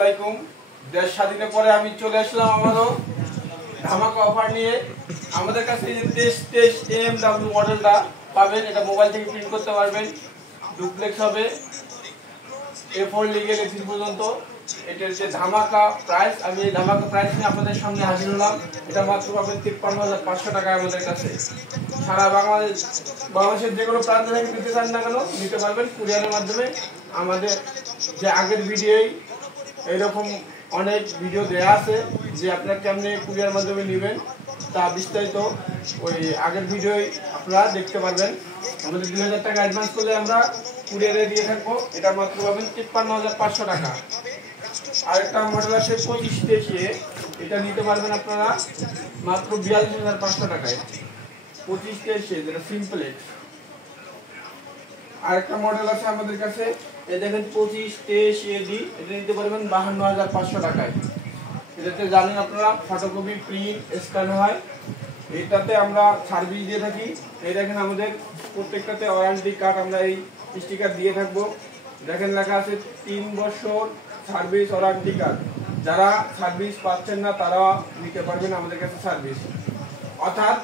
আসসালামাইকুম। দেশ স্বাধীনের পরে আমি চলে আসলাম আমারও ধামাকা অফার নিয়ে। আমাদের কাছে এই যে 23 AMW মডেলটা পাবেন, এটা মোবাইল থেকে প্রিন্ট করতে পারবেন, ডুপ্লেক্স হবে, A4 লিগেল A3 পর্যন্ত। এটার যে ধামাকা প্রাইস, আমি এই ধামাকা প্রাইস নিয়ে আপনাদের সামনে হাজির হলাম। এটা মাত্র পাবেন 53,500 টাকায় আমাদের কাছে। সারা বাংলাদেশের যে কোনো প্রান্ত থেকে নিতে চান না কেন নিতে পারবেন কুরিয়ারের মাধ্যমে। আমাদের যে আগের ভিডিওই এরকম অনেক ভিডিও দেওয়া আছে যে আপনারা কেমনে কুরিয়ার মাধ্যমে নেবেন, তা বিস্তারিত ওই আগের ভিডিওই আপনারা দেখতে পারবেন। আমাদের 2000 টাকা অ্যাডভান্স করলে আমরা কুরিয়ারে দিয়ে থাকবো। এটা মাত্র পাবেন 53,500 টাকা। আরেকটা মডেল আছে 25 দেশে, এটা নিতে পারবেন আপনারা মাত্র 42,500 টাকায়। 25 দেশে যেটা সিম্পলেক্স। আরেকটা মডেল আছে আমাদের কাছে, এই দেখেন 25 23 AD, এটা নিতে পারবেন 52,500 টাকায়। এটাতে জানেন আপনারা ফটোকপি প্রিন্ট স্ক্যান হয়। এটাতে আমরা সার্ভিস দিয়ে থাকি। এই দেখেন আমাদের প্রত্যেকটাতে ওয়ারেন্টি কার্ড আমরা এই স্টিকার দিয়ে থাকবো। দেখেন লেখা আছে 3 বছর সার্ভিস ওয়ারেন্টি কার্ড। যারা সার্ভিস পাচ্ছেন না তারা নিতে পারবেন আমাদের কাছে সার্ভিস। অর্থাৎ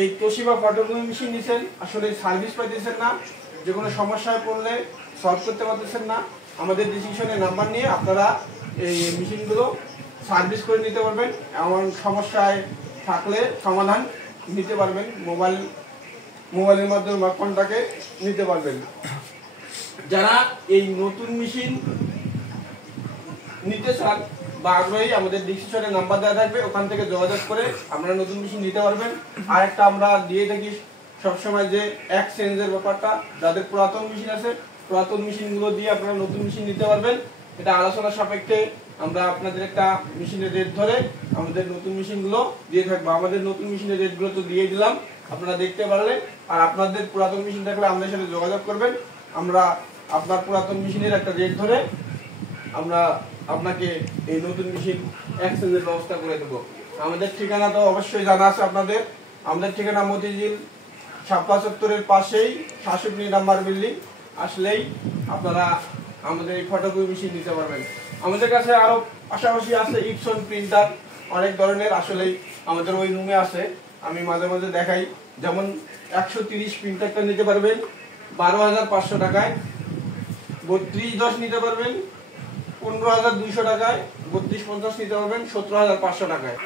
এই তোশিবা ফটোকপি মেশিন নিছেন, আসলে সার্ভিস পাইতেছেন না, যে কোনো সমস্যায় পড়লে সলভ করতে পারতেছেন না, আমাদের ডিসিশনের নাম্বার নিয়ে আপনারা এই মেশিনগুলো সার্ভিস করে নিতে পারবেন। এমন সমস্যায় থাকলে সমাধান নিতে পারবেন, মোবাইলের মাধ্যমে বা কন্টাক্টে নিতে পারবেন। যারা এই নতুন মেশিন নিতে চান বা আগ্রহী, আমাদের ডিসক্রিপশনে নাম্বার দেওয়া থাকবে, ওখান থেকে যোগাযোগ করে আপনারা নতুন মেশিন নিতে পারবেন। আর একটা আমরা দিয়ে থাকি সবসময় যে এক্সচেঞ্জের ব্যাপারটা, যাদের পুরাতন মেশিন আছে পুরাতন মেশিনগুলো দিয়ে আপনারা নতুন মেশিন নিতে পারবেন। এটা আলোচনা সাপেক্ষে আমরা আপনাদের একটা মেশিনের রেট ধরে আমাদের নতুন মেশিনগুলো দিয়ে থাকবো। আমাদের নতুন মেশিনের রেটগুলো তো দিয়ে দিলাম, আপনারা দেখতে পারলেন। আর আপনাদের পুরাতন মেশিন থাকলে আমাদের সাথে যোগাযোগ করবেন, আমরা আপনার পুরাতন মেশিনের একটা রেট ধরে আমরা আপনাকে এই নতুন মেশিন এক্সচেঞ্জের ব্যবস্থা করে দেবো। আমাদের ঠিকানা তো অবশ্যই জানা আছে আপনাদের। আমাদের ঠিকানা মতিঝিল ছাপ্পা চত্বরের পাশেই 66 নাম্বার বিল্ডিং। আসলেই আপনারা আমাদের এই ফটোকপি মেশিন নিতে পারবেন। আমাদের কাছে আরো পাশাপাশি আছে ইপসন প্রিন্টার, অনেক ধরনের আসলেই আমাদের ওই রুমে আছে, আমি মাঝে মাঝে দেখাই। যেমন 130 প্রিন্টারটা নিতে পারবেন 12,500 টাকায়, 3210 নিতে পারবেন 15,200 টাকায়, 3250 নিতে পারবেন 17,500 টাকায়।